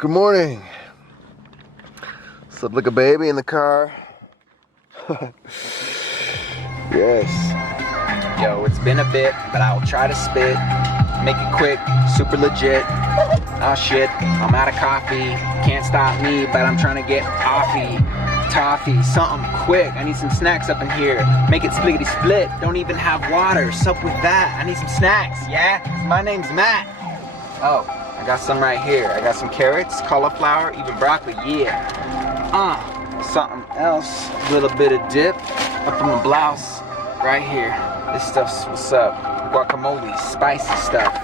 Good morning. Slept like a baby in the car. Yes. Yo, it's been a bit, but I'll try to spit. Make it quick, super legit. Oh shit, I'm out of coffee. Can't stop me, but I'm trying to get toffee, something quick. I need some snacks up in here. Make it spliggity split. Don't even have water. Sup with that? I need some snacks, yeah? My name's Matt. Oh, I got some right here. I got some carrots, cauliflower, even broccoli, yeah. Something else. A little bit of dip up in my blouse right here. This stuff's what's up. Guacamole, spicy stuff.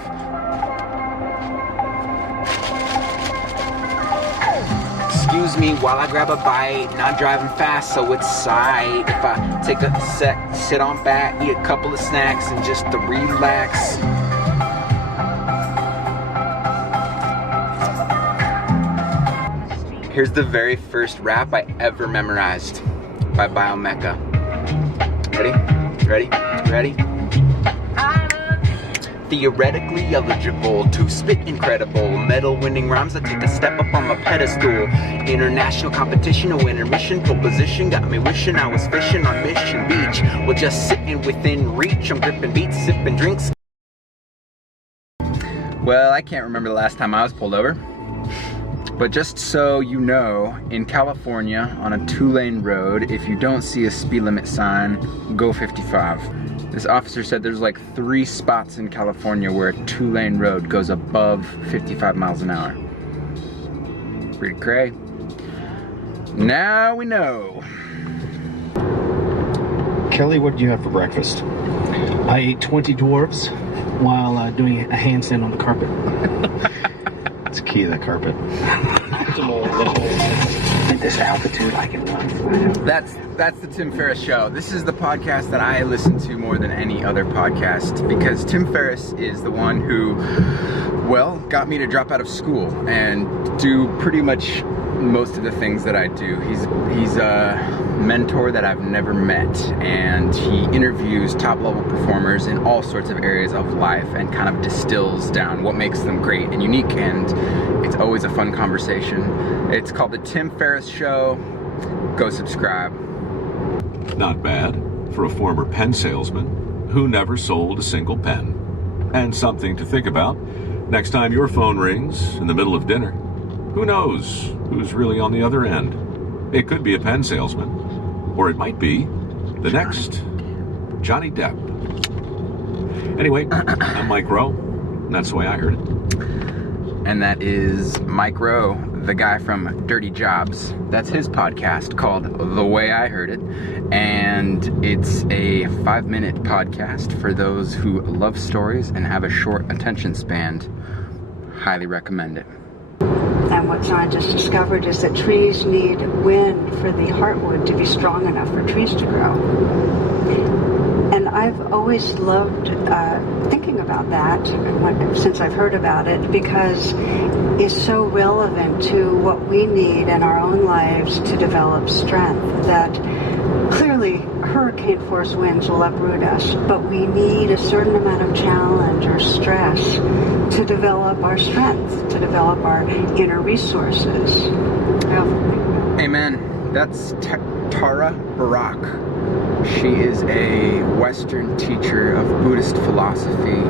Excuse me while I grab a bite. Not driving fast, so it's sight. If I take a sec, sit on back, eat a couple of snacks, and just to relax. Here's the very first rap I ever memorized by Biotech. Ready? Theoretically eligible to spit incredible medal-winning rhymes that take a step up on my pedestal. International competition, no intermission, pole position got me wishing I was fishing on Mission Beach. Well, just sitting within reach, I'm gripping beats, sipping drinks. Well, I can't remember the last time I was pulled over. But just so you know, in California, on a 2-lane road, if you don't see a speed limit sign, go 55. This officer said there's like 3 spots in California where a 2-lane road goes above 55 miles an hour. Pretty cray. Now we know. Kelly, what did you have for breakfast? I ate 20 dwarfs while doing a handstand on the carpet. It's key to the carpet. At this altitude, I can run. That's the Tim Ferriss Show. This is the podcast that I listen to more than any other podcast because Tim Ferriss is the one who, well, got me to drop out of school and do pretty much most of the things that I do. He's a mentor that I've never met, and he interviews top-level performers in all sorts of areas of life and kind of distills down what makes them great and unique, and it's always a fun conversation. It's called the Tim Ferriss Show. Go subscribe. Not bad for a former pen salesman who never sold a single pen. And something to think about next time your phone rings in the middle of dinner. Who knows who's really on the other end? It could be a pen salesman, or it might be the next Johnny Depp. Anyway, I'm Mike Rowe, and that's the way I heard it. And that is Mike Rowe, the guy from Dirty Jobs. That's his podcast called The Way I Heard It. And it's a 5-minute podcast for those who love stories and have a short attention span. Highly recommend it. And what scientists discovered is that trees need wind for the heartwood to be strong enough for trees to grow. And I've always loved thinking about that since I've heard about it, because it's so relevant to what we need in our own lives to develop strength. That clearly hurricane force winds will uproot us, but we need a certain amount of challenge or stress to develop our strength, to develop our inner resources. Amen. That's Tara Brach. She is a Western teacher of Buddhist philosophy,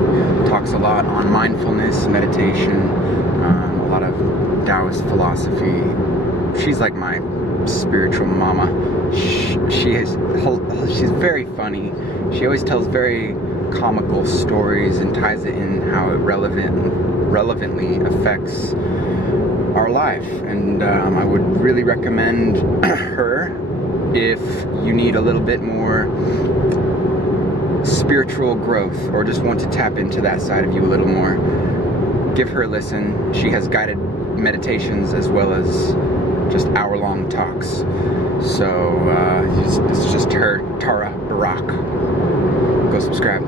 talks a lot on mindfulness, meditation, a lot of Taoist philosophy. She's like my spiritual mama. She's very funny. She always tells very comical stories and ties it in how it relevantly affects our life. And I would really recommend her if you need a little bit more spiritual growth or just want to tap into that side of you a little more. Give her a listen. She has guided meditations as well as just hour-long talks. So it's just her, Tara Brach. Go subscribe.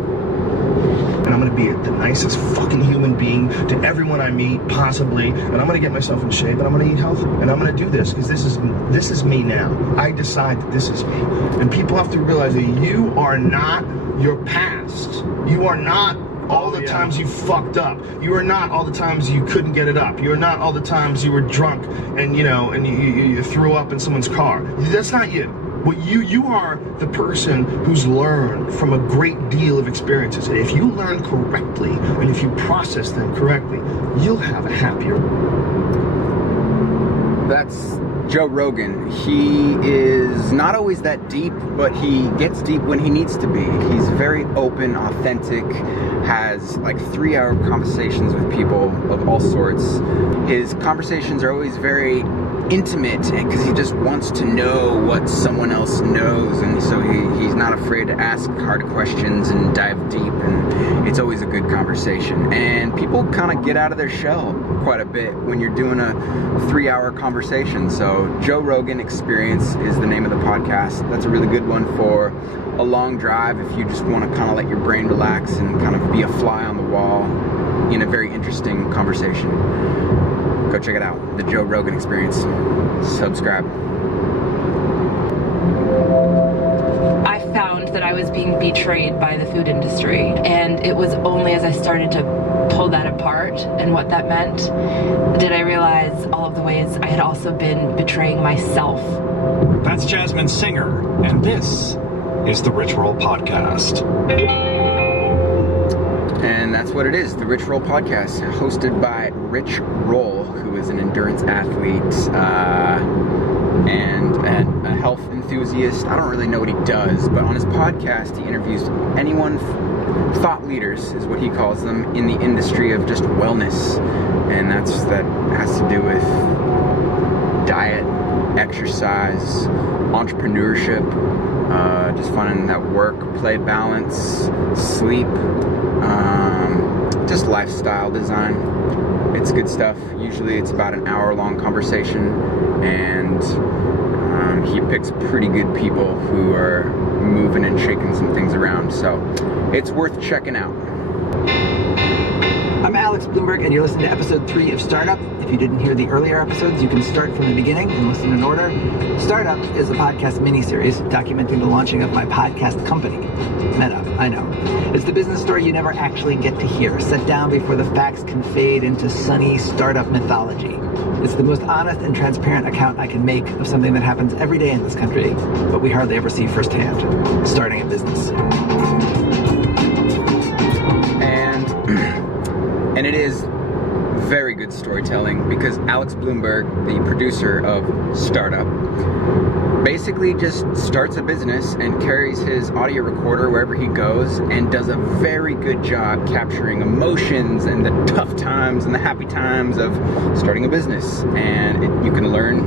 And I'm gonna be the nicest fucking human being to everyone I meet, possibly. And I'm gonna get myself in shape, and I'm gonna eat healthy. And I'm gonna do this because this is me now. I decide that this is me. And people have to realize that you are not your past. You are not all the times you fucked up. You are not all the times you couldn't get it up. You are not all the times you were drunk and you threw up in someone's car. That's not you. What you are the person who's learned from a great deal of experiences. And if you learn correctly and if you process them correctly, you'll have a happier. That's Joe Rogan. He is not always that deep, but he gets deep when he needs to be. He's very open, authentic, has like 3-hour conversations with people of all sorts. His conversations are always very intimate because he just wants to know what someone else knows, and so he's not afraid to ask hard questions and dive deep, and it's always a good conversation. And people kind of get out of their shell quite a bit when you're doing a 3-hour conversation. So Joe Rogan Experience is the name of the podcast. That's a really good one for a long drive if you just want to kind of let your brain relax and kind of be a fly on the wall in a very interesting conversation. Go check it out, the Joe Rogan Experience. Subscribe. I found that I was being betrayed by the food industry, and it was only as I started to pull that apart and what that meant did I realize all of the ways I had also been betraying myself. That's Jasmine Singer, and this is the Rich Roll Podcast. And that's what it is, the Rich Roll Podcast, hosted by Rich Roll, who is an endurance athlete and a health enthusiast. I don't really know what he does, but on his podcast he interviews anyone, thought leaders is what he calls them, in the industry of just wellness. And that has to do with diet, exercise, entrepreneurship, just finding that work-play balance, sleep, just lifestyle design. It's good stuff. Usually it's about an hour-long conversation, and he picks pretty good people who are moving and shaking some things around, so it's worth checking out. I'm Alex Bloomberg, and you're listening to episode 3 of Startup. If you didn't hear the earlier episodes, you can start from the beginning and listen in order. Startup is a podcast mini-series documenting the launching of my podcast company. Meta, I know. It's the business story you never actually get to hear, set down before the facts can fade into sunny startup mythology. It's the most honest and transparent account I can make of something that happens every day in this country, but we hardly ever see firsthand: starting a business. And it is very good storytelling, because Alex Bloomberg, the producer of Startup, basically just starts a business and carries his audio recorder wherever he goes and does a very good job capturing emotions and the tough times and the happy times of starting a business. And you can learn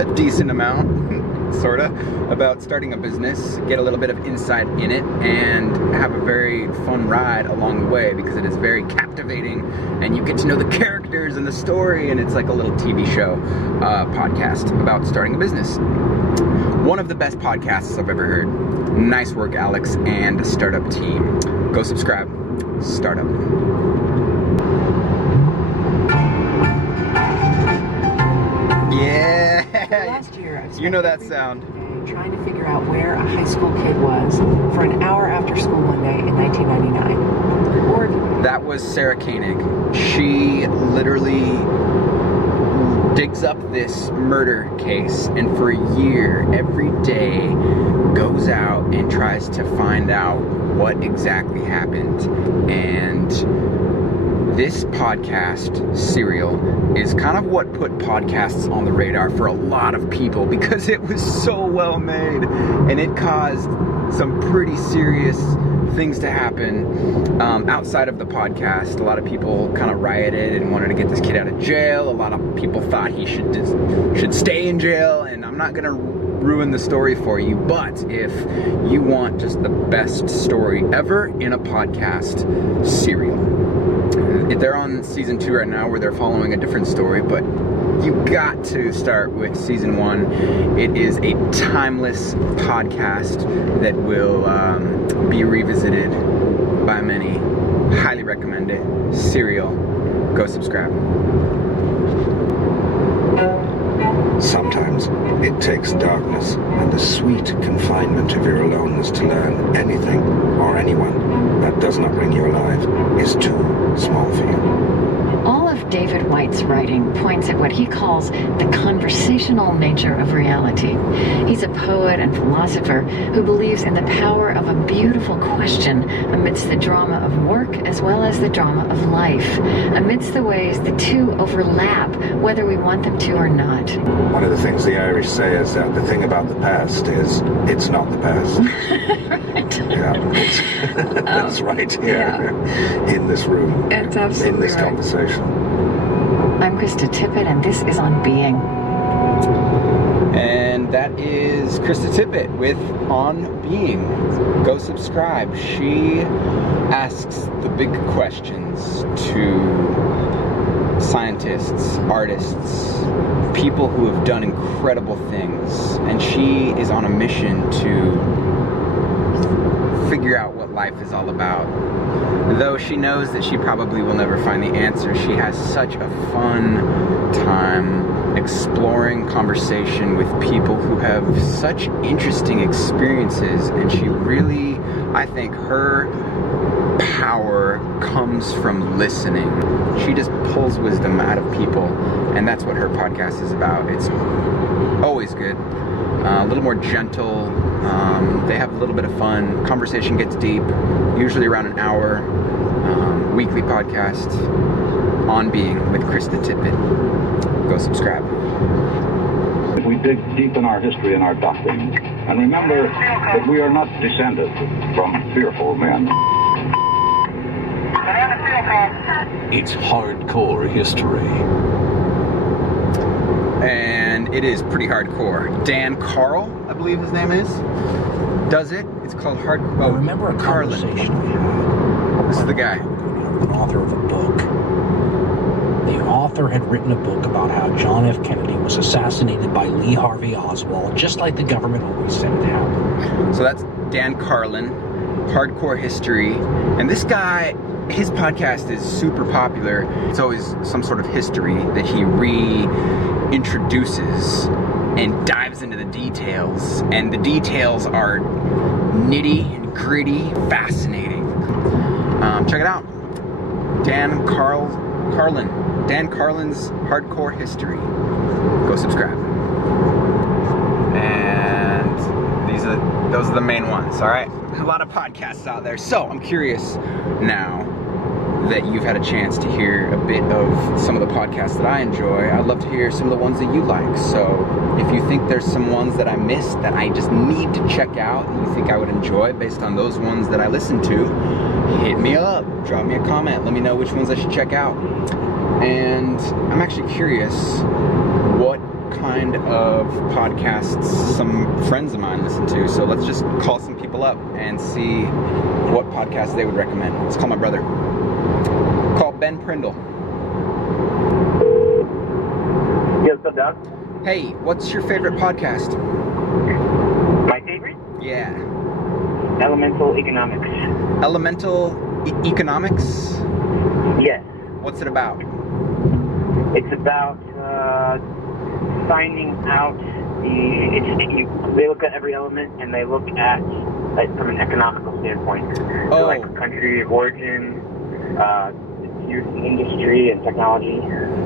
a decent amount sort of about starting a business, get a little bit of insight in it, and have a very fun ride along the way, because it is very captivating and you get to know the characters and the story, and it's like a little TV show podcast about starting a business. One of the best podcasts I've ever heard. Nice work, Alex and Startup team. Go subscribe. Startup. Yeah. Last year, I You know that sound. trying to figure out where a high school kid was for an hour after school one day in 1999. Or That was Sarah Koenig. She literally digs up this murder case, and for a year, every day, goes out and tries to find out what exactly happened. And this podcast, Serial, is kind of what put podcasts on the radar for a lot of people, because it was so well made, and it caused some pretty serious things to happen outside of the podcast. A lot of people kind of rioted and wanted to get this kid out of jail. A lot of people thought he should stay in jail, and I'm not gonna ruin the story for you, but if you want just the best story ever in a podcast, Serial. They're on season 2 right now, where they're following a different story, but you got to start with season 1. It is a timeless podcast that will be revisited by many. Highly recommend it. Serial. Go subscribe. Sometimes it takes darkness and the sweet confinement of your aloneness to learn anything or anyone that does not bring you alive is too small for you. All of David White's writing points at what he calls the conversational nature of reality. He's a poet and philosopher who believes in the power of a beautiful question amidst the drama of work as well as the drama of life, amidst the ways the two overlap, whether we want them to or not. One of the things the Irish say is that the thing about the past is it's not the past. Right. Yeah, that's right here in this room. It's absolutely in this right. Conversation. I'm Krista Tippett, and this is On Being. And that is Krista Tippett with On Being. Go subscribe. She asks the big questions to scientists, artists, people who have done incredible things. And she is on a mission to figure out what life is all about. Though she knows that she probably will never find the answer, she has such a fun time exploring conversation with people who have such interesting experiences, and she really, I think her power comes from listening. She just pulls wisdom out of people, and that's what her podcast is about. It's always good. A little more gentle. They have a little bit of fun. Conversation gets deep, usually around an hour. Weekly podcast, On Being with Krista Tippett. Go subscribe. We dig deep in our history and our doctrine, and remember that we are not descended from fearful men. It's hardcore history. And it is pretty hardcore. Dan Carl, I believe his name is, does it. It's called Hardcore. I remember a conversation we had. This is the guy. An author of a book. The author had written a book about how John F. Kennedy was assassinated by Lee Harvey Oswald, just like the government always said it happened. So that's Dan Carlin, Hardcore History. And this guy, his podcast is super popular. It's always some sort of history that he reintroduces and dives into the details. And the details are nitty and gritty, fascinating. Check it out. Dan Carlin. Dan Carlin's Hardcore History. Go subscribe. And those are the main ones, all right? A lot of podcasts out there. So I'm curious now that you've had a chance to hear a bit of some of the podcasts that I enjoy. I'd love to hear some of the ones that you like. So if you think there's some ones that I missed that I just need to check out and you think I would enjoy based on those ones that I listen to, hit me up, drop me a comment, let me know which ones I should check out. And I'm actually curious what kind of podcasts some friends of mine listen to. So let's just call some people up and see what podcasts they would recommend. Let's call my brother. Call Ben Prindle. Yes, what's up? Hey, what's your favorite podcast? My favorite? Yeah. Elemental Economics. Elemental Economics? Yes. What's it about? It's about finding out they look at every element and they look at from an economical standpoint. Oh. So like country of origin, use in industry and technology.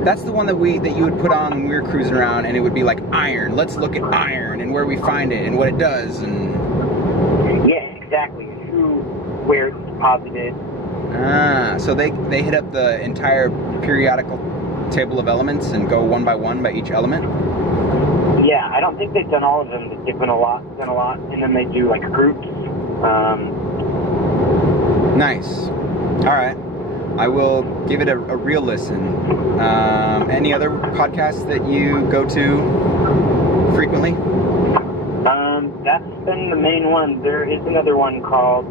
That's the one that you would put on when we were cruising around, and it would be like iron. Let's look at iron and where we find it and what it does. And yeah, exactly. Where it's deposited. So they hit up the entire periodical table of elements and go one by each element? Yeah, I don't think they've done all of them. They've done a lot, and then they do like groups. Nice. All right. I will give it a real listen. Any other podcasts that you go to frequently? That's been the main one. There is another one called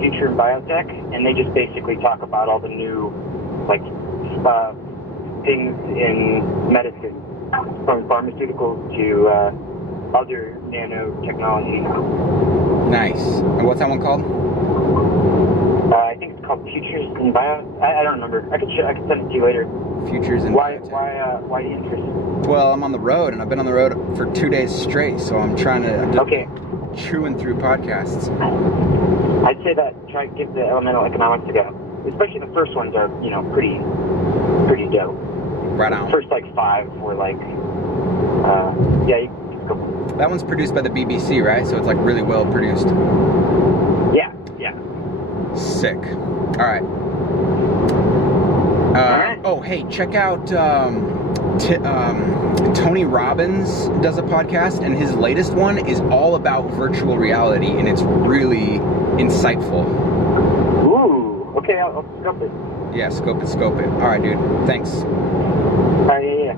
Future Biotech, and they just basically talk about all the new, things in medicine, from pharmaceuticals to other nanotechnology. Nice. And what's that one called? I think it's called Futures in Bio. I don't remember. I could send it to you later. Futures in Biotech. Why the interest? Well, I'm on the road, and I've been on the road for 2 days straight, so I'm just chewing through podcasts. I'd say that try to give the elemental economics a go. Especially the first ones are, you know, pretty dope. Right on. The first like 5 were like, yeah. You can go. That one's produced by the BBC, right? So it's like really well produced. Yeah. Sick. All right. Oh, hey, check out Tony Robbins does a podcast, and his latest one is all about virtual reality, and it's really insightful. Ooh, okay, I'll scope it. Yeah, scope it. All right, dude. Thanks. Yeah.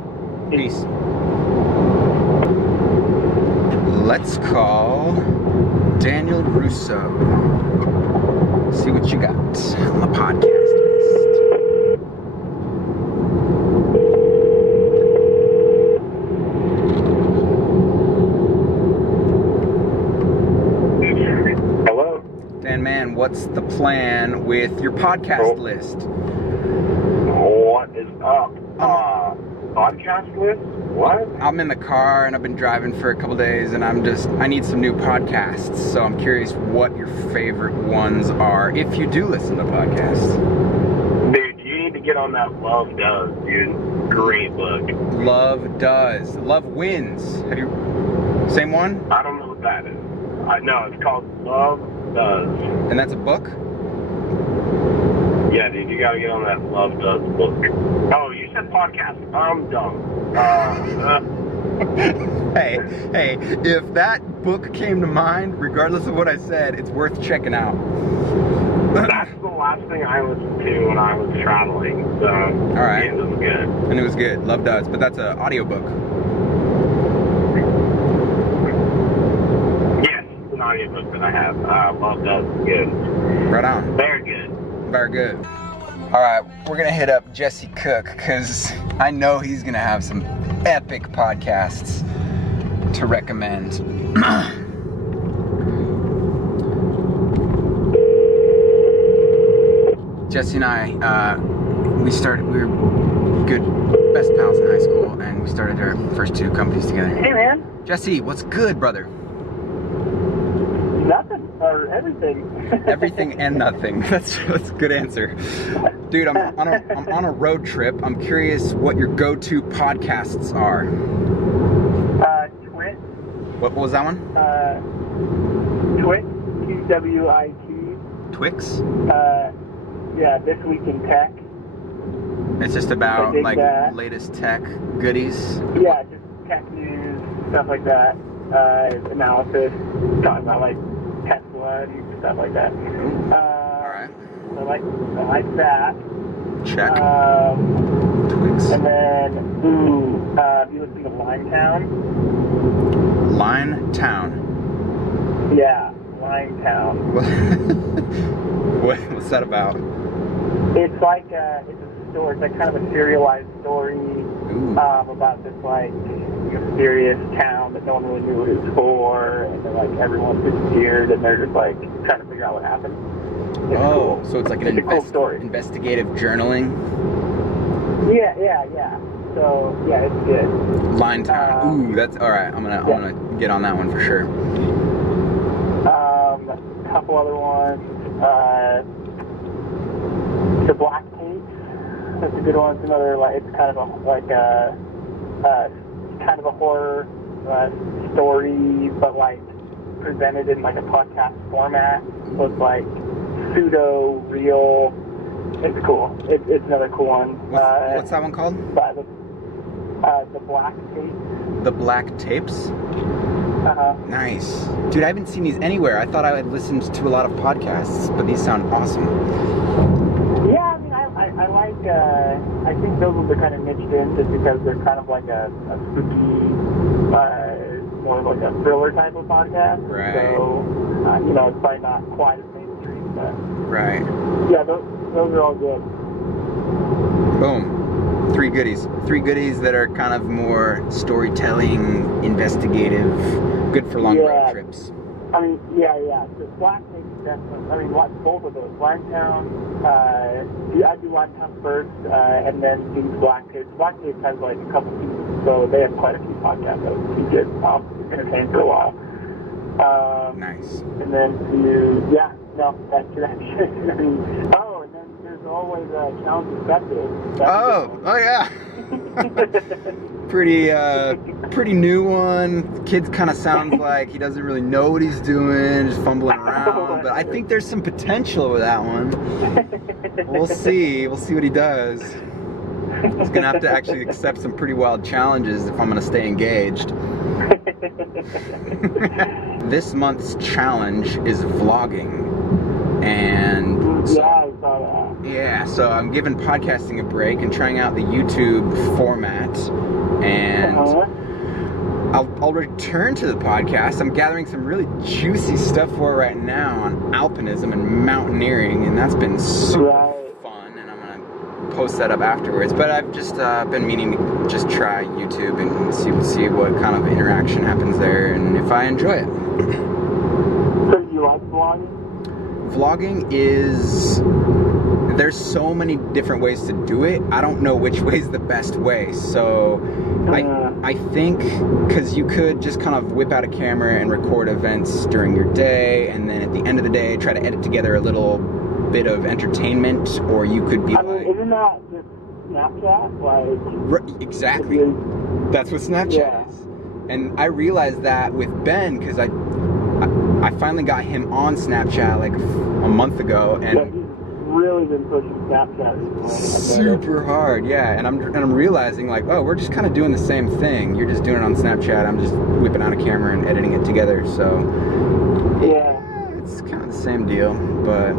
Peace. Let's call Daniel Russo. See what you got on the podcast list. Hello? Dan, man, what's the plan with your podcast list? What is up? Podcast list? What? I'm in the car and I've been driving for a couple days and I need some new podcasts. So I'm curious what your favorite ones are, if you do listen to podcasts. Dude, you need to get on that Love Does, dude. Great book. Love Does. Love Wins. Have you... Same one? I don't know what that is. I know, it's called Love Does. And that's a book? Yeah, dude, you gotta get on that Love Does book. Oh, you said podcast. I'm dumb. Hey, if that book came to mind, regardless of what I said, it's worth checking out. That's the last thing I listened to when I was traveling, so alright. It was good. And it was good. Love Does, but that's an audiobook. Yes, it's an audiobook that I have. Love Does is good. Right on. Very good. Very good. Alright, we're gonna hit up Jesse Cook, because I know he's gonna have some epic podcasts to recommend. Jesse and I, we were good best pals in high school, and we started our first 2 companies together. Hey, man. Jesse, what's good, brother? Nothing, or everything. Everything and nothing. That's a good answer. Dude, I'm on a road trip. I'm curious what your go-to podcasts are. TWiT. What was that one? TWiT. TWiT. Twix? Yeah, This Week in Tech. It's just about like that. latest tech goodies. Yeah, just tech news, stuff like that. Analysis, talking about like Tesla and stuff like that. Alright. I like that. Check. Twix. And then, have you listened to Limetown? Limetown. Yeah, Limetown. What's that about? It's like it's a story. It's like kind of a serialized story about this like mysterious town that no one really knew what it was for, and then like everyone disappeared, and they're just like trying to figure out what happened. It's cool. So it's like a cool story. Investigative journaling. Yeah. So yeah, it's good. Limetown. Ooh, that's all right. I'm gonna get on that one for sure. A couple other ones. The Black Tape. That's a good one. It's another it's kind of a horror story, but like presented in like a podcast format. So it's like pseudo real. It's cool. It's another cool one. What's that one called? The Black Tape. The Black Tapes? Uh-huh. Nice. Dude, I haven't seen these anywhere. I thought I had listened to a lot of podcasts, but these sound awesome. Yeah, I mean, I like, I think those will be kind of niched in just because they're kind of like a spooky, more like a thriller type of podcast. Right. So, it's probably not quite as mainstream, but. Right. Yeah, those are all good. Boom. 3 goodies. 3 goodies that are kind of more storytelling, investigative, good for long road trips. I mean, yeah. The Black Tape, definitely. I mean, both of those. Limetown, I do Limetown first, and then do Black Tape. Black Tape has like a couple seasons, so they have quite a few podcasts that you get entertained for a while. Nice. And then yourself in that direction. I mean, oh, and then there's always challenge accepted. Oh yeah. Pretty new one. Kid kind of sounds like he doesn't really know what he's doing, just fumbling around. But I think there's some potential with that one. We'll see what he does. He's gonna have to actually accept some pretty wild challenges if I'm gonna stay engaged. This month's challenge is vlogging, and so, I saw that. Yeah, so I'm giving podcasting a break and trying out the YouTube format, and I'll return to the podcast. I'm gathering some really juicy stuff for it right now on alpinism and mountaineering, and that's been super fun, and I'm gonna post that up afterwards. But I've just been meaning to just try YouTube and see what kind of interaction happens there, and if I enjoy it. So do you like vlogging? Vlogging is, there's so many different ways to do it. I don't know which way is the best way. So I think, because you could just kind of whip out a camera and record events during your day, and then at the end of the day try to edit together a little bit of entertainment, or you could be isn't that just Snapchat? Like, exactly. That's what Snapchat is. And I realized that with Ben, because I finally got him on Snapchat like a month ago, and he's really been pushing Snapchat recently. Super hard, yeah. And I'm realizing, like, oh, we're just kind of doing the same thing. You're just doing it on Snapchat. I'm just whipping out a camera and editing it together. So yeah, it's kind of the same deal. But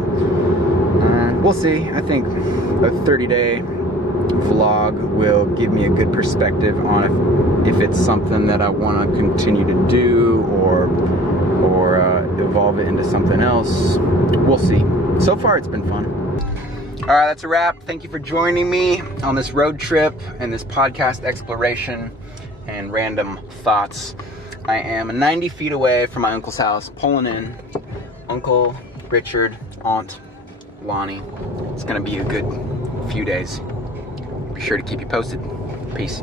we'll see. I think a 30-day vlog will give me a good perspective on if it's something that I want to continue to do, or evolve it into something else. We'll see. So far, it's been fun. All right, that's a wrap. Thank you for joining me on this road trip and this podcast exploration and random thoughts. I am 90 feet away from my uncle's house, pulling in. Uncle Richard, Aunt Lonnie. It's gonna be a good few days. Be sure to keep you posted. Peace.